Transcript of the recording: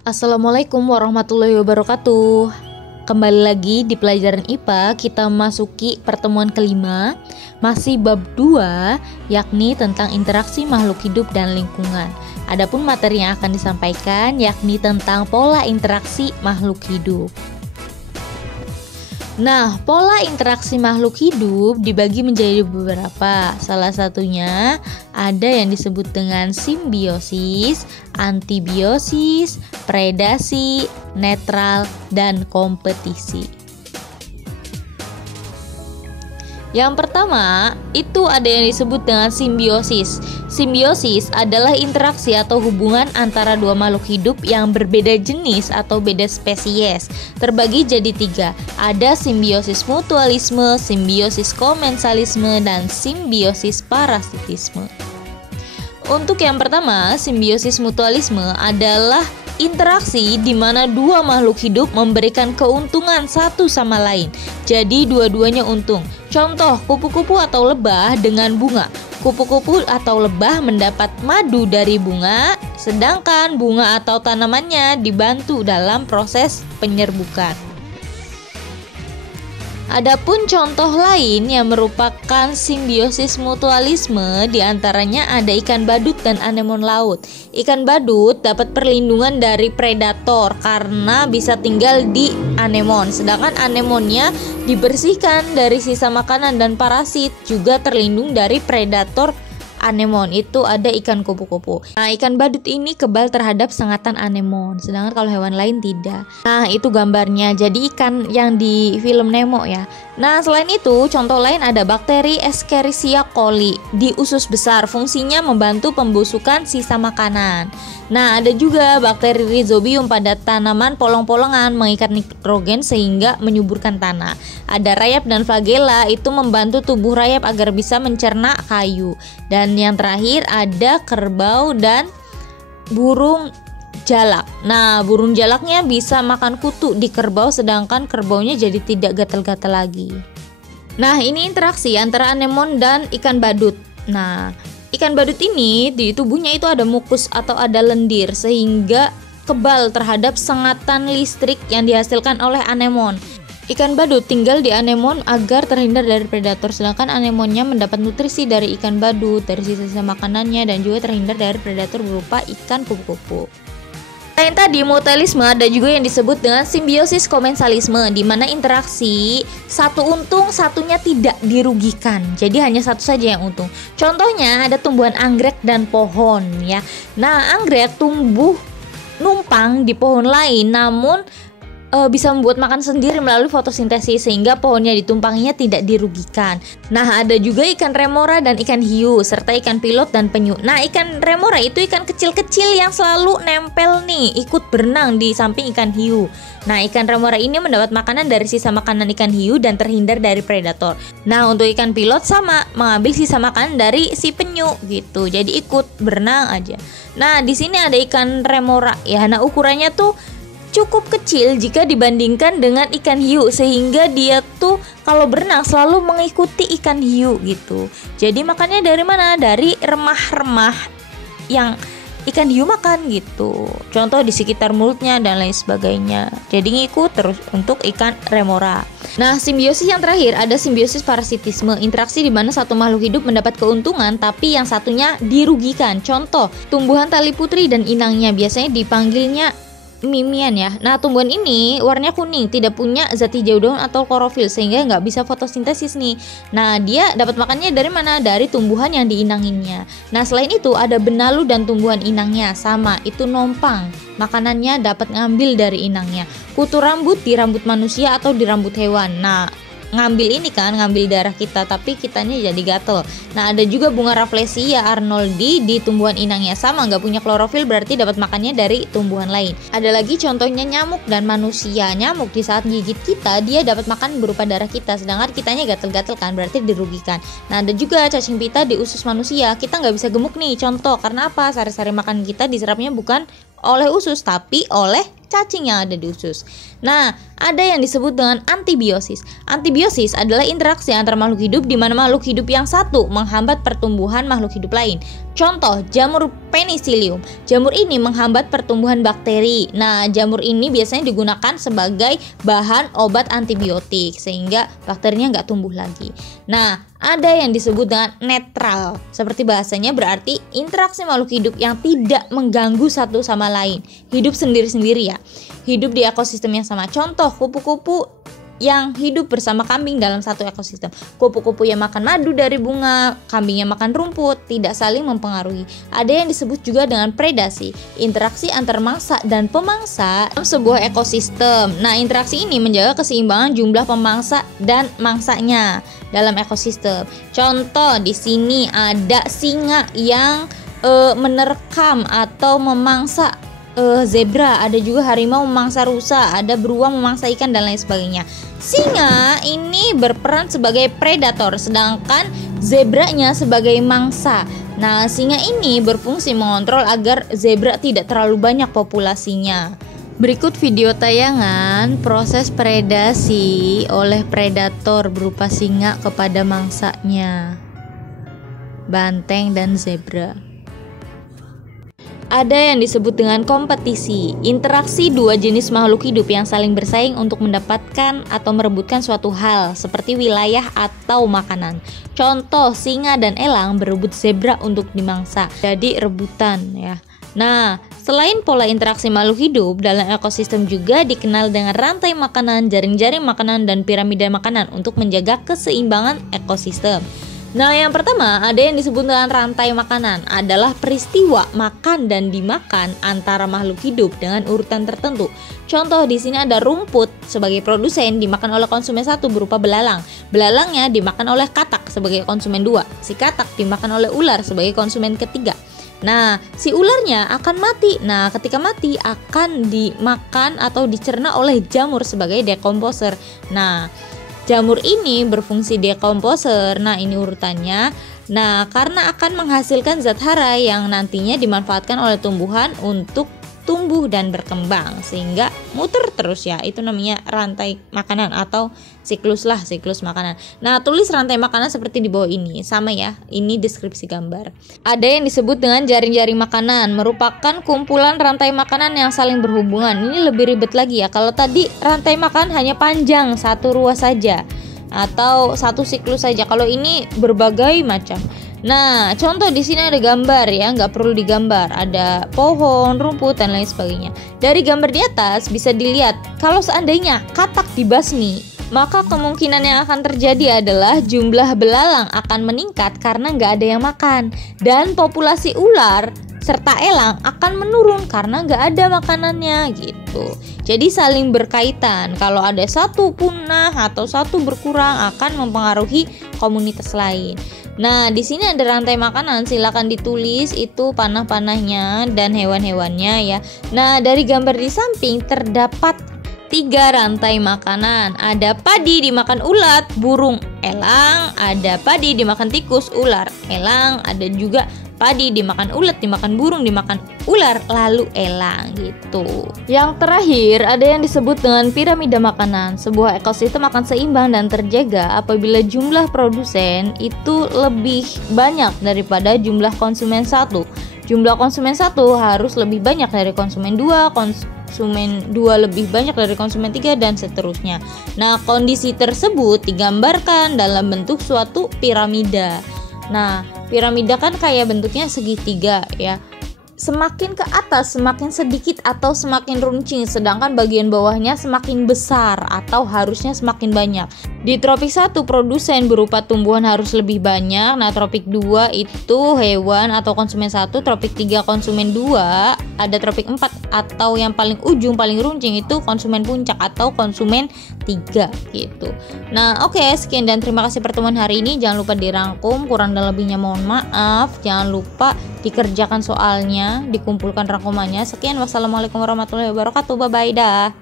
Assalamualaikum warahmatullahi wabarakatuh. Kembali lagi di pelajaran IPA, kita masuki pertemuan kelima, masih bab 2, yakni tentang interaksi makhluk hidup dan lingkungan. Adapun materi yang akan disampaikan yakni tentang pola interaksi makhluk hidup. Nah, pola interaksi makhluk hidup dibagi menjadi beberapa. Salah satunya ada yang disebut dengan simbiosis, antibiosis, predasi, netral, dan kompetisi. Yang pertama, itu ada yang disebut dengan simbiosis. Simbiosis adalah interaksi atau hubungan antara dua makhluk hidup yang berbeda jenis atau beda spesies. Terbagi jadi 3. Ada simbiosis mutualisme, simbiosis komensalisme, dan simbiosis parasitisme. Untuk yang pertama, simbiosis mutualisme adalah interaksi di mana dua makhluk hidup memberikan keuntungan satu sama lain. Jadi dua-duanya untung. Contoh, kupu-kupu atau lebah dengan bunga. Kupu-kupu atau lebah mendapat madu dari bunga, sedangkan bunga atau tanamannya dibantu dalam proses penyerbukan. Adapun contoh lain yang merupakan simbiosis mutualisme diantaranya ada ikan badut dan anemon laut. Ikan badut dapat perlindungan dari predator karena bisa tinggal di anemon, sedangkan anemonnya dibersihkan dari sisa makanan dan parasit, juga terlindung dari predator anemon. Itu ada ikan kupu-kupu. Nah, ikan badut ini kebal terhadap sengatan anemon, sedangkan kalau hewan lain tidak. Nah, itu gambarnya. Jadi ikan yang di film Nemo ya. Nah, selain itu, contoh lain ada bakteri Escherichia coli di usus besar. Fungsinya membantu pembusukan sisa makanan. Nah, ada juga bakteri Rhizobium pada tanaman polong-polongan, mengikat nitrogen sehingga menyuburkan tanah. Ada rayap dan flagella, itu membantu tubuh rayap agar bisa mencerna kayu. Dan yang terakhir ada kerbau dan burung jalak. Nah, burung jalaknya bisa makan kutu di kerbau, sedangkan kerbaunya jadi tidak gatal-gatal lagi. Nah, ini interaksi antara anemon dan ikan badut. Nah, ikan badut ini di tubuhnya itu ada mukus atau ada lendir sehingga kebal terhadap sengatan listrik yang dihasilkan oleh anemon. Ikan badut tinggal di anemon agar terhindar dari predator, sedangkan anemonnya mendapat nutrisi dari ikan badut, dari sisa-sisa makanannya, dan juga terhindar dari predator berupa ikan kupu-kupu. Selain tadi mutualisme, ada juga yang disebut dengan simbiosis komensalisme, di mana interaksi satu untung, satunya tidak dirugikan. Jadi hanya satu saja yang untung. Contohnya ada tumbuhan anggrek dan pohon ya. Nah, anggrek tumbuh numpang di pohon lain, namun bisa membuat makan sendiri melalui fotosintesis sehingga pohonnya ditumpanginya tidak dirugikan. Nah, ada juga ikan remora dan ikan hiu serta ikan pilot dan penyu. Nah, ikan remora itu ikan kecil-kecil yang selalu nempel nih, ikut berenang di samping ikan hiu. Nah, ikan remora ini mendapat makanan dari sisa makanan ikan hiu dan terhindar dari predator. Nah, untuk ikan pilot sama, mengambil sisa makanan dari si penyu gitu. Jadi ikut berenang aja. Nah, di sini ada ikan remora ya. Nah, ukurannya tuh cukup kecil jika dibandingkan dengan ikan hiu, sehingga dia tuh kalau berenang selalu mengikuti ikan hiu gitu. Jadi makannya dari mana? Dari remah-remah yang ikan hiu makan gitu. Contoh di sekitar mulutnya dan lain sebagainya. Jadi ngikut terus untuk ikan remora. Nah, simbiosis yang terakhir ada simbiosis parasitisme, interaksi di mana satu makhluk hidup mendapat keuntungan tapi yang satunya dirugikan. Contoh, tumbuhan tali putri dan inangnya, biasanya dipanggilnya mimian ya. Nah, tumbuhan ini warnanya kuning, tidak punya zat hijau daun atau klorofil sehingga nggak bisa fotosintesis nih. Nah, dia dapat makannya dari mana? Dari tumbuhan yang diinanginnya. Nah, selain itu ada benalu dan tumbuhan inangnya, sama, itu nompang. Makanannya dapat ngambil dari inangnya. Kutu rambut di rambut manusia atau di rambut hewan. Nah, ngambil ini kan, ngambil darah kita, tapi kitanya jadi gatel. Nah, ada juga bunga Rafflesia arnoldii di tumbuhan inangnya, sama, nggak punya klorofil, berarti dapat makannya dari tumbuhan lain. Ada lagi contohnya nyamuk dan manusia. Nyamuk di saat gigit kita, dia dapat makan berupa darah kita, sedangkan kitanya gatel-gatel kan, berarti dirugikan. Nah, ada juga cacing pita di usus manusia. Kita nggak bisa gemuk nih, contoh, karena apa? Sari-sari makan kita diserapnya bukan oleh usus, tapi oleh cacing yang ada di usus. Nah, ada yang disebut dengan antibiosis. Antibiosis adalah interaksi antara makhluk hidup di mana makhluk hidup yang satu menghambat pertumbuhan makhluk hidup lain. Contoh, jamur penicillium. Jamur ini menghambat pertumbuhan bakteri. Nah, jamur ini biasanya digunakan sebagai bahan obat antibiotik sehingga bakterinya nggak tumbuh lagi. Nah, ada yang disebut dengan netral. Seperti bahasanya berarti interaksi makhluk hidup yang tidak mengganggu satu sama lain. Hidup sendiri-sendiri ya. Hidup di ekosistem yang sama. Contoh, kupu-kupu yang hidup bersama kambing dalam satu ekosistem. Kupu-kupu yang makan madu dari bunga, kambing yang makan rumput, tidak saling mempengaruhi. Ada yang disebut juga dengan predasi, interaksi antar mangsa dan pemangsa dalam sebuah ekosistem. Nah, interaksi ini menjaga keseimbangan jumlah pemangsa dan mangsanya dalam ekosistem. Contoh, di sini ada singa yang menerkam atau memangsa zebra, ada juga harimau memangsa rusa, ada beruang memangsa ikan dan lain sebagainya. Singa ini berperan sebagai predator, sedangkan zebranya sebagai mangsa. Nah, singa ini berfungsi mengontrol agar zebra tidak terlalu banyak populasinya. Berikut video tayangan proses predasi oleh predator berupa singa kepada mangsanya, banteng dan zebra. Ada yang disebut dengan kompetisi, interaksi dua jenis makhluk hidup yang saling bersaing untuk mendapatkan atau merebutkan suatu hal seperti wilayah atau makanan. Contoh, singa dan elang berebut zebra untuk dimangsa, jadi rebutan ya. Nah, selain pola interaksi makhluk hidup dalam ekosistem juga dikenal dengan rantai makanan, jaring-jaring makanan, dan piramida makanan untuk menjaga keseimbangan ekosistem. Nah, yang pertama ada yang disebut dengan rantai makanan, adalah peristiwa makan dan dimakan antara makhluk hidup dengan urutan tertentu. Contoh, di sini ada rumput sebagai produsen dimakan oleh konsumen satu berupa belalang. Belalangnya dimakan oleh katak sebagai konsumen dua. Si katak dimakan oleh ular sebagai konsumen ketiga. Nah, si ularnya akan mati. Nah, ketika mati akan dimakan atau dicerna oleh jamur sebagai dekomposer. Nah, jamur ini berfungsi dekomposer. Nah, ini urutannya. Nah, karena akan menghasilkan zat hara yang nantinya dimanfaatkan oleh tumbuhan untuk tumbuh dan berkembang, sehingga muter terus ya. Itu namanya rantai makanan atau siklus makanan. Nah, tulis rantai makanan seperti di bawah ini. Sama ya, ini deskripsi gambar. Ada yang disebut dengan jaring-jaring makanan, merupakan kumpulan rantai makanan yang saling berhubungan. Ini lebih ribet lagi ya. Kalau tadi rantai makanan hanya panjang, satu ruas saja atau satu siklus saja. Kalau ini berbagai macam. Nah, contoh di sini ada gambar ya, nggak perlu digambar. Ada pohon, rumput, dan lain sebagainya. Dari gambar di atas bisa dilihat kalau seandainya katak dibasmi, maka kemungkinan yang akan terjadi adalah jumlah belalang akan meningkat karena nggak ada yang makan, dan populasi ular serta elang akan menurun karena nggak ada makanannya gitu. Jadi saling berkaitan. Kalau ada satu punah atau satu berkurang akan mempengaruhi komunitas lain. Nah, di sini ada rantai makanan, silakan ditulis itu panah-panahnya dan hewan-hewannya ya. Nah, dari gambar di samping terdapat 3 rantai makanan. Ada padi dimakan ulat, burung, elang. Ada padi dimakan tikus, ular, elang. Ada juga padi dimakan ulat, dimakan burung, dimakan ular, lalu elang gitu. Yang terakhir ada yang disebut dengan piramida makanan. Sebuah ekosistem akan seimbang dan terjaga apabila jumlah produsen itu lebih banyak daripada jumlah konsumen satu. Jumlah konsumen satu harus lebih banyak dari konsumen dua, konsumen 2 lebih banyak dari konsumen 3, dan seterusnya. Nah, kondisi tersebut digambarkan dalam bentuk suatu piramida. Nah, piramida kan kayak bentuknya segitiga ya. Semakin ke atas semakin sedikit atau semakin runcing, sedangkan bagian bawahnya semakin besar atau harusnya semakin banyak. Di tropik 1 produsen berupa tumbuhan harus lebih banyak. Nah, tropik 2 itu hewan atau konsumen 1, tropik 3 konsumen 2, ada tropik 4 atau yang paling ujung paling runcing itu konsumen puncak atau konsumen 3 gitu. Nah, oke, sekian dan terima kasih pertemuan hari ini. Jangan lupa dirangkum, kurang dan lebihnya mohon maaf. Jangan lupa dikerjakan soalnya, dikumpulkan rangkumannya. Sekian, wassalamualaikum warahmatullahi wabarakatuh. Bye bye dah.